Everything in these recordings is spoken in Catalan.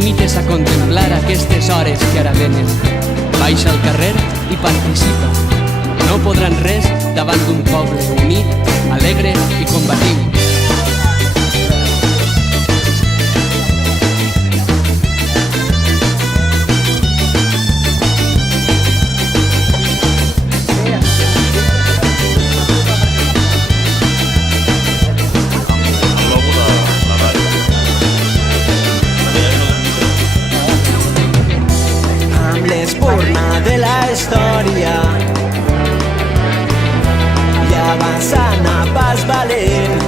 limites a contemplar aquestes hores que ara venen. Baixa al carrer i participa. No podran res davant d'un poble unit, alegre i combatiu. De la història i avançant a pas valent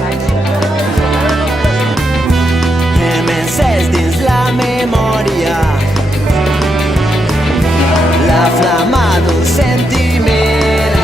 hem encès dins la memòria la flama d'un sentiment.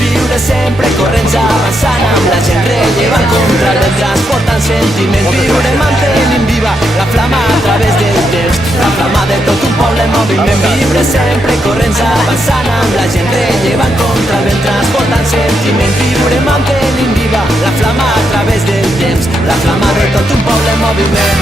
Viure sempre corrents avançant amb la gent rellevant contra el transportant sentiment. Viure mantenint viva la flama a través del temps, la flama de tot un poble en moviment. Viure sempre corrents avançant amb la gent rellevant contra el transportant sentiment. Viure mantenint viva la flama a través del temps, la flama de tot un poble en moviment.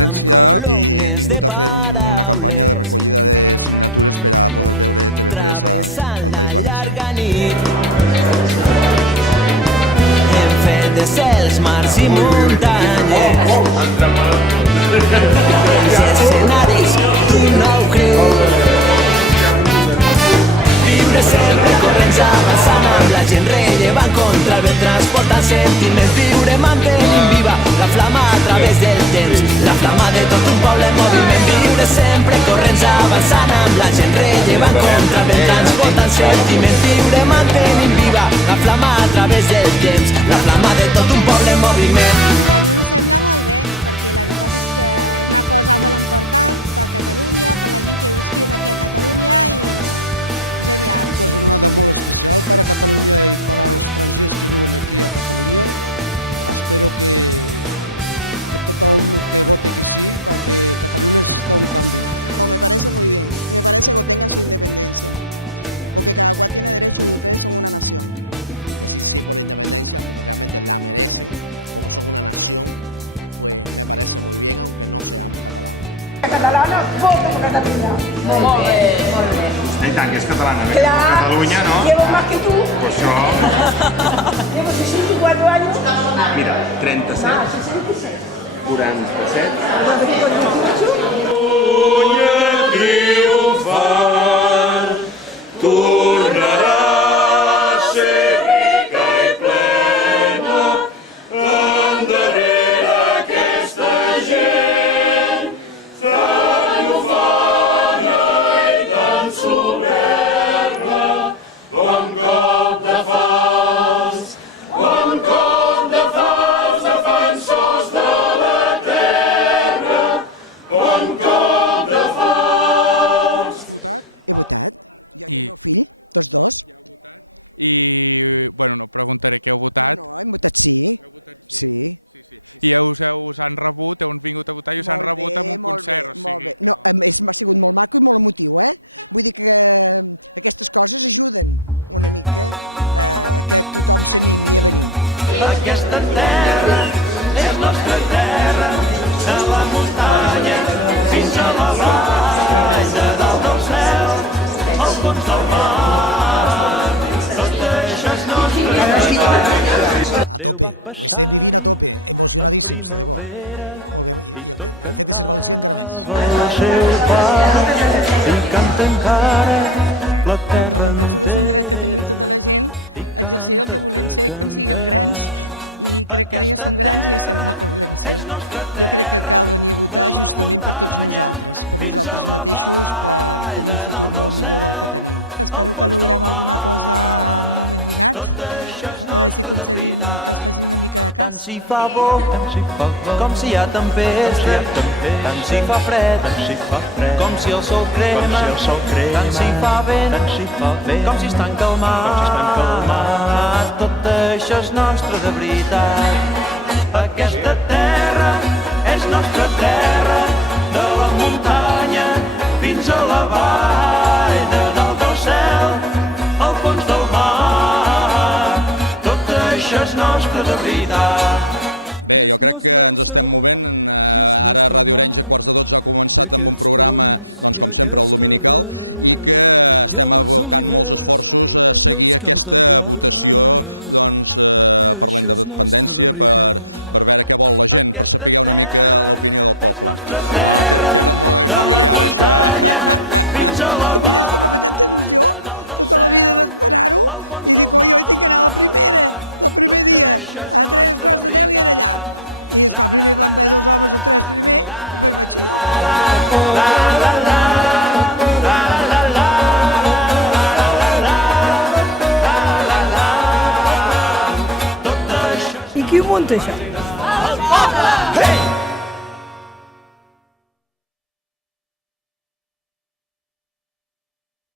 Amb columnes de paraules travessant la llarga nit hem fet de cels, mars i muntanyes els escenaris d'un nou crit. Viure sempre corrents avançant amb la gent rellevant contra el vent transportant sentiment. Viure mantenint viva la flama a través del temps, la flama de tot un poble en moviment. Viure sempre corrents avançant amb la gent rellevant contra el vent transportant sentiment. Viure mantenint viva la flama a través del temps, la flama de tot un poble en moviment. Catalana, vota per Catalunya. Molt bé, molt bé. I tant, que és catalana, ¿ves? Claro. Cataluña, ¿no? Llevo más que tú. Pues yo... Llevo 64 años. Mira, 37, Ah, 67. 47... Cuando tengo 18. Tornarà a ser rica i plena, endarrere aquesta gent tan ufana i tan soberba, bon cop de falç, defensors de la terra, bon cop de falç. Aquesta terra és nostra terra, de la muntanya fins a la vall, de dalt del cel, al fons del mar, tot això és nostre. Déu va passar-hi en primavera i tot cantava el seu pare i canta encara la terra entera i canta que cantarà. Aquesta terra és nostra terra, de la muntanya fins a la si fa bo, com si hi ha tempesta, tant si fa fred, com si el sol crema, tant si fa vent, com si es tanca el mar. Tot això és nostre de veritat. Aquesta terra és nostra terra, de la muntanya fins a la vall, de dalt del cel al fons del mar. Tot això és nostre de veritat. És nostre el cel i és nostre el mar, i aquests turons i aquesta veu, i els olivers i els camps de blat. Tot això és nostre de veritat. Aquesta terra és nostra terra, de la muntanya fins a la vall, de dalt del cel al fons del mar. Tot això és nostre de veritat. La la la la, la la la la, la la la, la la la, la la la. Tot això I qui ho munta, això?